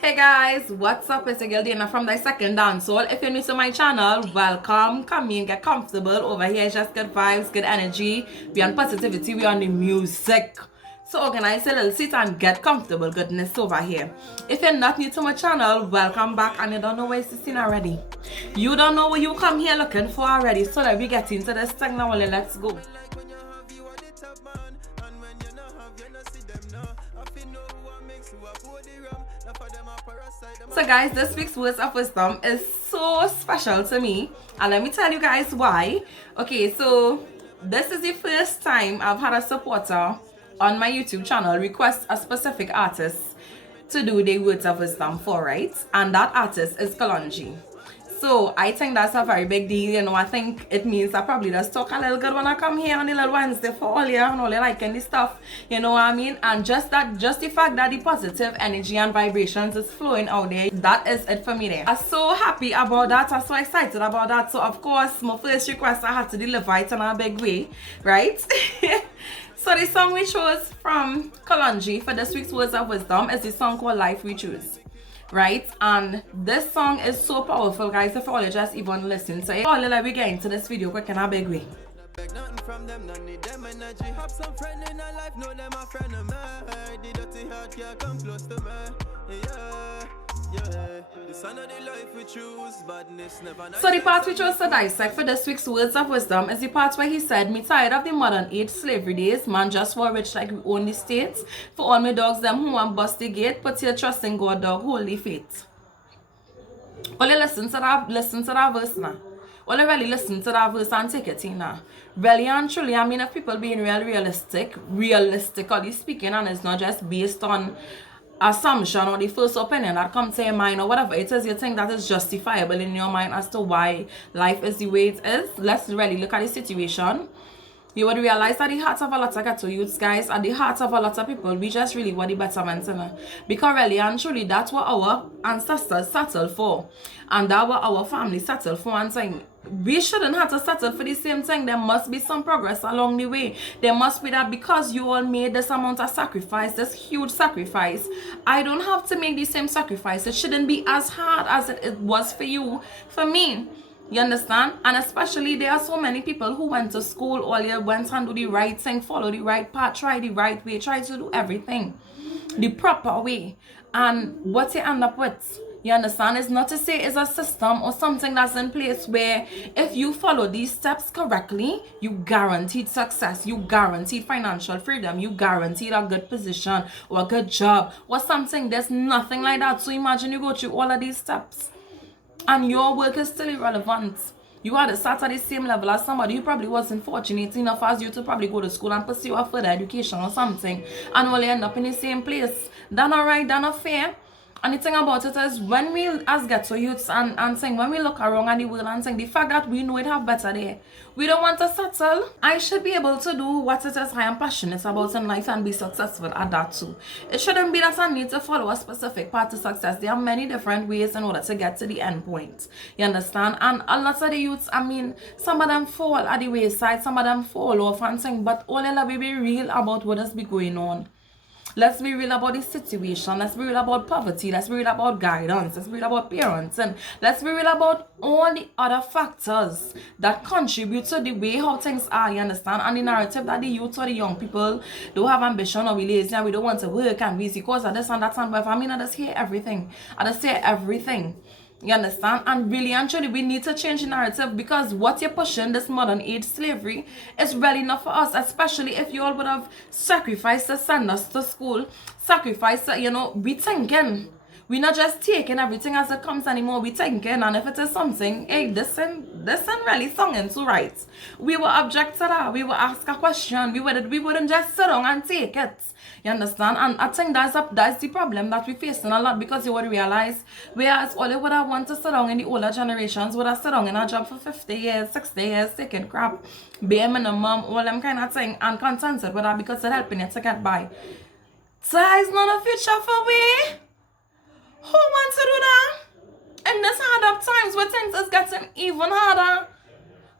Hey guys, what's up? It's your girl Dana from the Second Dancehall. If you're new to my channel, welcome. Come in, get comfortable. Over here is just good vibes, good energy. We on positivity, we on the music. So organize a little seat and get comfortable. Goodness over here. If you're not new to my channel, welcome back and you don't know where it's seen already. You don't know what you come here looking for already. So let me get into this thing now. Let's go. So guys, this week's words of wisdom is so special to me, and let me tell you guys why. Okay, so this is the first time I've had a supporter on my YouTube channel request a specific artist to do the words of wisdom for, right? And that artist is Kalonji. So I think that's a very big deal, you know. I think it means I probably just talk a little good when I come here on the little Wednesday for all you and all you liking the stuff, you know what I mean? And just the fact that the positive energy and vibrations is flowing out there, that is it for me there. I'm so happy about that. I'm so excited about that. So of course, my first request I had to deliver it in a big way, right? So the song we chose from Kalonji for this week's Words of Wisdom is the song called Life We Choose. Right, and this song is so powerful, guys. If all you just even listen to it, all let me get into this video quick in a big way. Nothing from them, none need them energy. Have some friend in a life, know them a friend of mine. The dirty heart can't come close to me. Yeah. The son of the life we choose, badness never. So the part we chose to dissect for this week's Words of Wisdom is the part where he said, "Me tired of the modern age slavery days, man just for rich like we own the states. For all my dogs them who want bust the gate, put your trust in God, dog, holy faith." Only listen to that verse now. Only really listen to that verse and take it in now. Really and truly, I mean, if people being realistically speaking, and it's not just based on assumption or the first opinion that comes to your mind or whatever it is you think that is justifiable in your mind as to why life is the way it is, let's really look at the situation. You would realize that the hearts of a lot of ghetto youths, guys, and the hearts of a lot of people, we just really want the betterment, you know? Because really and truly, that's what our ancestors settled for. And that's what our family settled for and saying, we shouldn't have to settle for the same thing. There must be some progress along the way. There must be that because you all made this amount of sacrifice, this huge sacrifice, I don't have to make the same sacrifice. It shouldn't be as hard as it was for you, for me. You understand? And especially there are so many people who went to school all year, went and do the right thing, follow the right path, try the right way, try to do everything the proper way. And what you end up with, you understand, is not to say it's a system or something that's in place where if you follow these steps correctly, you guaranteed success, you guaranteed financial freedom, you guaranteed a good position or a good job or something. There's nothing like that. So imagine you go through all of these steps and your work is still irrelevant. You are sat at the same level as somebody who probably wasn't fortunate enough as you to probably go to school and pursue a further education or something and only end up in the same place. That's not right, that's not fair. And the thing about it is, when we as ghetto youths and saying, when we look around at the world and saying, the fact that we know it have better there, we don't want to settle. I should be able to do what it is I am passionate about in life and be successful at that too. It shouldn't be that I need to follow a specific path to success. There are many different ways in order to get to the end point. You understand? And a lot of the youths, I mean, some of them fall at the wayside, some of them fall off and saying, but all let me be real about what is be going on. Let's be real about the situation. Let's be real about poverty. Let's be real about guidance. Let's be real about parents. And let's be real about all the other factors that contribute to the way how things are, you understand? And the narrative that the youth or the young people don't have ambition or we lazy and we don't want to work and we see cause of this and that and whatever. I mean, I just hear everything. I just hear everything. You understand? And really and truly, we need to change the narrative because what you're pushing, this modern age slavery, is really not for us, especially if you all would have sacrificed to send us to school, sacrificed to, you know, we thinking. We're not just taking everything as it comes anymore. We thinking, and if it is something, hey, this ain't really songing to right. We will object to that. We will ask a question. We wouldn't just sit down and take it. You understand? And I think that's the problem that we facing a lot because you would realize, whereas all you would have want to sit down in the older generations would have sit down in a job for 50 years, 60 years, taking crap, bare minimum, all them kind of thing, and contented with that because it's helping you to get by. So it's not a future for we. Who wants to do that? In this hard up times where things is getting even harder.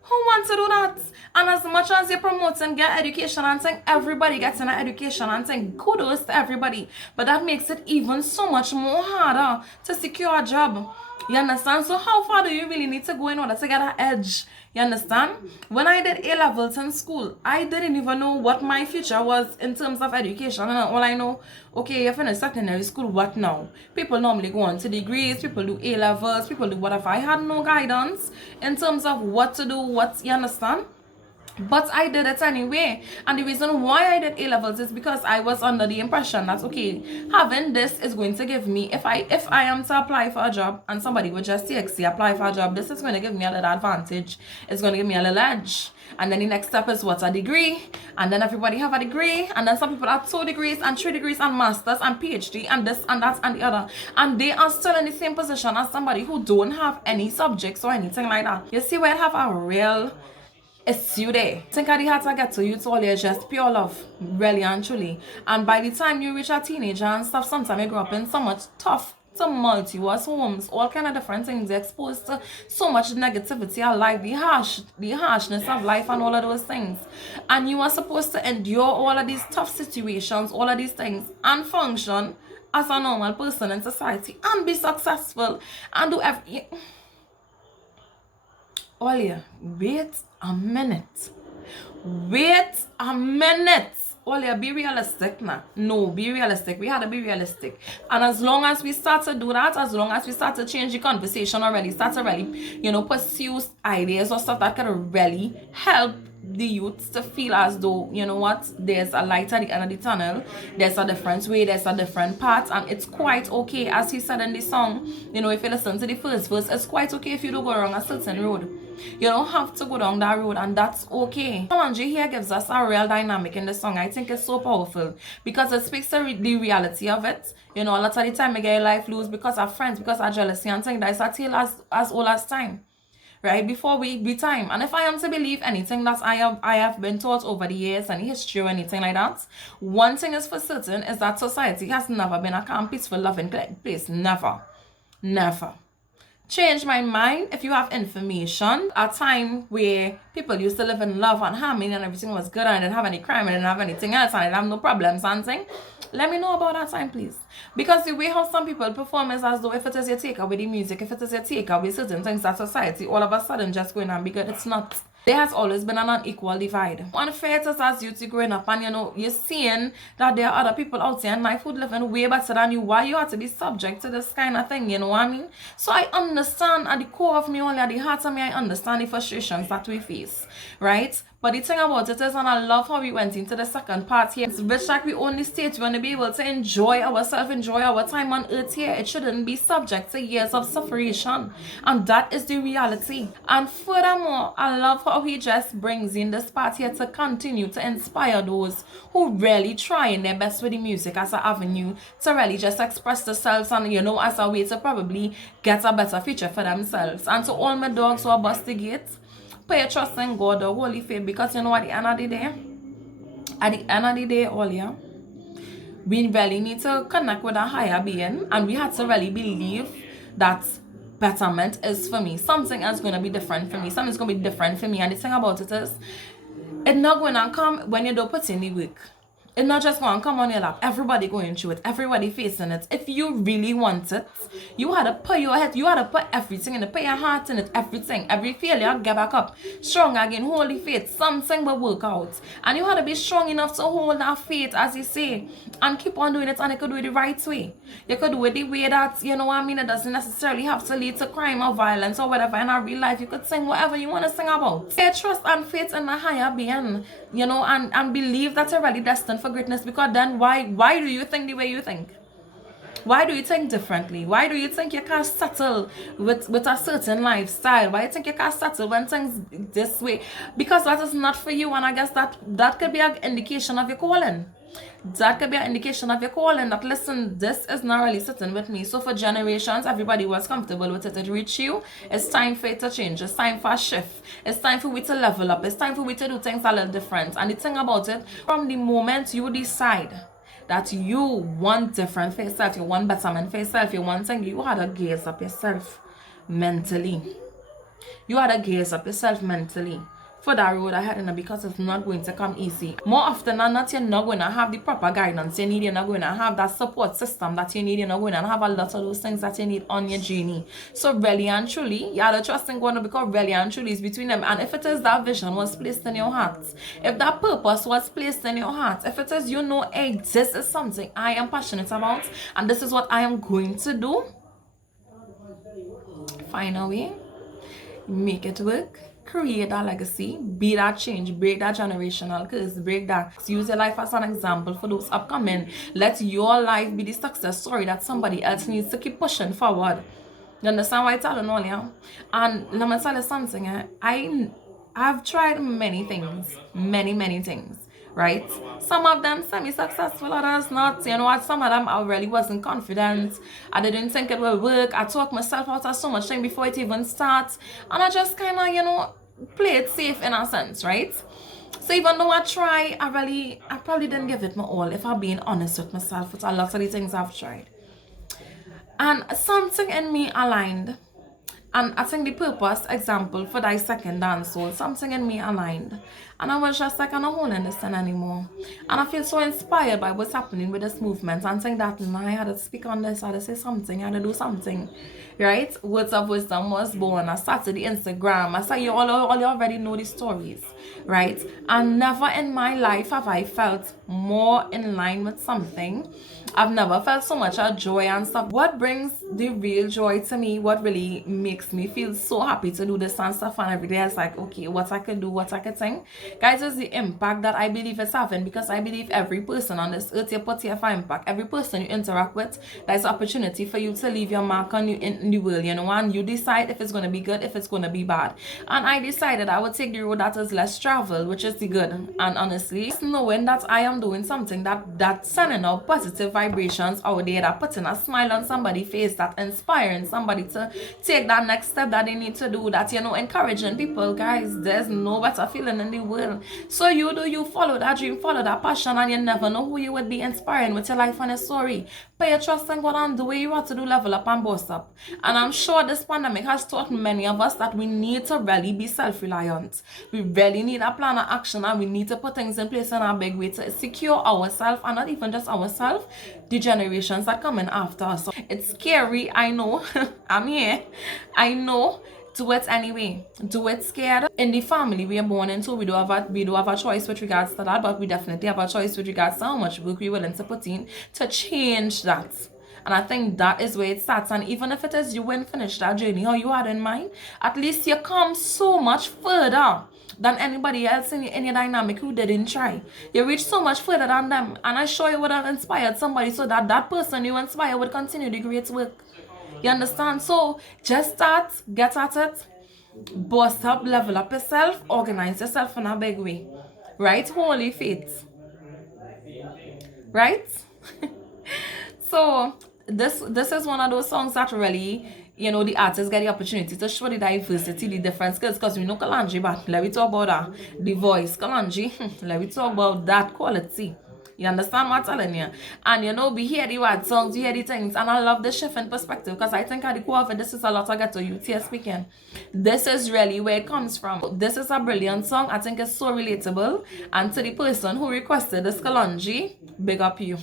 Who wants to do that? And as much as you're promoting get education and saying everybody gets an education and saying kudos to everybody, but that makes it even so much more harder to secure a job. You understand? So how far do you really need to go in order to get an edge? You understand? When I did A-levels in school, I didn't even know what my future was in terms of education. And all I know, okay, you finished secondary school, what now? People normally go on to degrees, people do A-levels, people do whatever. I had no guidance in terms of what to do, you understand? But I did it anyway. And the reason why I did A-levels is because I was under the impression that, okay, having this is going to give me, if I am to apply for a job and somebody would just TXT apply for a job, this is going to give me a little advantage. It's going to give me a little edge. And then the next step is what's a degree. And then everybody have a degree. And then some people have 2 degrees and 3 degrees and masters and PhD and this and that and the other. And they are still in the same position as somebody who don't have any subjects or anything like that. You see where I have a real issue there. I think I had to get to you to all is just pure love, really and truly. And by the time you reach a teenager and stuff, sometimes you grow up in so much tough, tumultuous homes, all kind of different things. You're exposed to so much negativity of life, the harshness of life and all of those things. And you are supposed to endure all of these tough situations, all of these things, and function as a normal person in society and be successful and do everything. Olia, wait a minute. Olia, be realistic now. No, be realistic. We had to be realistic. And as long as we start to do that, as long as we start to change the conversation already, start to really, pursue ideas or stuff that can really help the youths to feel as though, you know what, there's a light at the end of the tunnel, there's a different way, there's a different path, and it's quite okay, as he said in the song, if you listen to the first verse, it's quite okay if you don't go along a certain road. You don't have to go down that road, and that's okay. Solange here gives us a real dynamic in the song. I think it's so powerful because it speaks to the reality of it. A lot of the time you get your life lose because of friends, because of jealousy and things. That's a tale as old as time. Right before we be time. And if I am to believe anything that I have been taught over the years, any history or anything like that, one thing is for certain is that society has never been a calm, peaceful, loving place. Never. Change my mind if you have information. A time where people used to live in love and harmony and everything was good and I didn't have any crime and I didn't have anything else and I didn't have no problems and thing. Let me know about that time, please. Because the way how some people perform is as though if it is your take away the music, if it is your take away certain things that society all of a sudden just going on because it's not. There has always been an unequal divide. Unfair to us as youth growing up and you're seeing that there are other people out there in life who living way better than you. Why you have to be subject to this kind of thing, you know what I mean? So I understand at the core of me, only at the heart of me, I understand the frustrations that we face, right? But the thing about it is, and I love how we went into the second part here, it's which like we only state we want to be able to enjoy ourselves, enjoy our time on earth here. It shouldn't be subject to years of suffering. And that is the reality. And furthermore, I love how he just brings in this part here to continue to inspire those who really trying their best with the music as an avenue to really just express themselves and, as a way to probably get a better future for themselves. And to all my dogs who are bust the gates, put your trust in God, the holy faith, because at the end of the day, Olia, we really need to connect with a higher being, and we have to really believe that betterment is for me. Something is going to be different for me. Something's going to be different for me. And the thing about it is, it's not going to come when you don't put in the work. It's not just going to come on your lap. Everybody going through it. Everybody facing it. If you really want it, you had to put your head, you had to put everything in it, put your heart in it, everything. Every failure, get back up. Strong again, holy faith. Something will work out. And you had to be strong enough to hold that faith, as you say, and keep on doing it, and you could do it the right way. You could do it the way that, it doesn't necessarily have to lead to crime or violence or whatever. In our real life, you could sing whatever you want to sing about. Pay trust and faith in the higher being, and believe that you're really destined for greatness, because then why do you think the way you think? Why do you think differently? Why do you think you can't settle with a certain lifestyle? Why do you think you can't settle when things this way? Because that is not for you, and I guess that could be an indication of your calling. That could be an indication of your calling, that listen, this is not really sitting with me. So for generations, everybody was comfortable with it. It reached you. It's time for it to change. It's time for a shift. It's time for we to level up. It's time for we to do things a little different. And the thing about it, from the moment you decide that you want different for yourself, you want betterment for yourself, you want things, you had to gaze up yourself mentally. You had to gaze up yourself mentally. for that road ahead, and because it's not going to come easy. More often than not, you're not going to have the proper guidance you need. You're not going to have that support system that you need. You're not going to have a lot of those things that you need on your journey. So really and truly, you have to trust in God, because really and truly is between them. And if it is that vision was placed in your heart, if that purpose was placed in your heart, if it is, you know, hey, this is something I am passionate about, and this is what I am going to do, find a way, make it work, create that legacy, be that change, break that generational curse, break that. Use your life as an example for those upcoming. Let your life be the success story that somebody else needs to keep pushing forward. You understand what I'm telling all you? And let me tell you something. I've tried many things, many things, right? Some of them semi-successful, others not. You know what? Some of them I really wasn't confident. I didn't think it would work. I talked myself out of so much time before it even starts, and I just kind of, you know, play it safe in a sense, right? So even though I try, I probably didn't give it my all, if I'm being honest with myself, with a lot of the things I've tried. And something in me aligned. And I think the purpose example for that second dance soul, something in me aligned. And I was just like, I'm not holding this in anymore. And I feel so inspired by what's happening with this movement. And saying that I had to speak on this, I had to say something, I had to do something. Right? Words of Wisdom was born. I started the Instagram. I said, you all already know the stories. Right? And never in my life have I felt more in line with something. I've never felt so much joy and stuff. What brings the real joy to me, what really makes me feel so happy to do this and stuff, and every day is like, okay, what I can do, what I can think, guys, is the impact that I believe it's having. Because I believe every person on this earth, you put here for impact. Every person you interact with, there's opportunity for you to leave your mark on you in the world, you know, and you decide if it's going to be good, if it's going to be bad. And I decided I would take the road that is less traveled, which is the good. And honestly, knowing that I am doing something that's sending out positive vibrations out there, that putting a smile on somebody's face, that inspiring somebody to take that next step that they need to do, that, you know, encouraging people. Guys, there's no better feeling in the world. So you follow that dream, follow that passion, and you never know who you would be inspiring with your life and a story. Put your trust in God and do what you want to do, level up and boss up. And I'm sure this pandemic has taught many of us that we need to really be self-reliant. We really need a plan of action, and we need to put things in place in a big way to secure ourselves, and not even just ourselves, the generations that come in after us. So it's scary, I know. I'm here. I know. Do it anyway. Do it scared. In the family we are born into, we do have a choice with regards to that, but we definitely have a choice with regards to how much work we're willing to put in to change that. And I think that is where it starts. And even if it is you won't finish that journey how you had in mind, at least you come so much further than anybody else in your dynamic who didn't try. You reach so much further than them. And I'm sure you would have inspired somebody, so that person you inspire would continue the great work. You understand? So just start, get at it, boost up, level up yourself, organize yourself in a big way. Right? Holy faith. Right? So this is one of those songs that really, you know, the artists get the opportunity to show the diversity, the different skills. Because we know Kalonji, but let me talk about that. The voice, Kalonji, let me talk about that quality. You understand what I'm telling you? And you know, we hear the word songs, we hear the things, and I love the shift in perspective, because I think at the core of it, this is a lot I get to youth here speaking. This is really where it comes from. This is a brilliant song. I think it's so relatable. And to the person who requested this, Kalonji, big up you.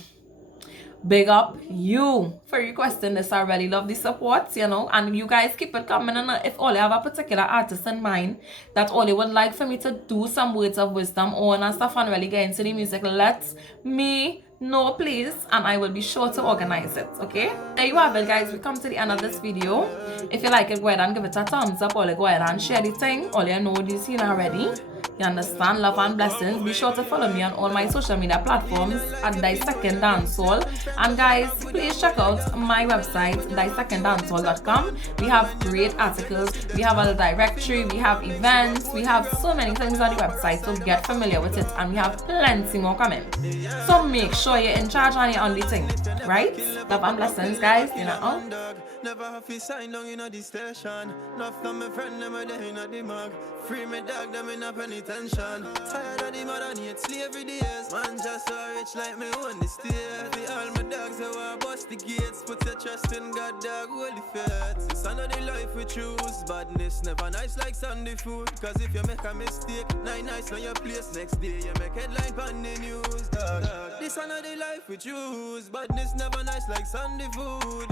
Big up you for requesting this. I really love the support, you know, and you guys keep it coming. And if all you have a particular artist in mind that all you would like for me to do some words of wisdom on and stuff and really get into the music, let me know, please, and I will be sure to organize it. Okay, there you have it, guys. We come to the end of this video. If you like it, go ahead and give it a thumbs up, or go ahead and share the thing. All you know this here already. You understand? Love and blessings. Be sure to follow me on all my social media platforms at Dissecting Dancehall. And guys, please check out my website, dissectingdancehall.com. We have great articles. We have a directory. We have events. We have so many things on the website. So get familiar with it. And we have plenty more coming. So make sure you're in charge and you're on the thing. Right? Love and blessings, guys. You know. Never have to sign down in the station. Not from my friend, them are there in the mug. Free me dog, them in a penny. tension. Tired of the modern hate slavery days. Man just so rich like me own the state. The all my dogs who are bust the gates. Put your trust in God, dog, holy faith. It's another life we choose. Badness never nice like Sunday food. Cause if you make a mistake, nice on your place. Next day you make headline on the news, dog. This another life we choose. Badness never nice like Sunday food.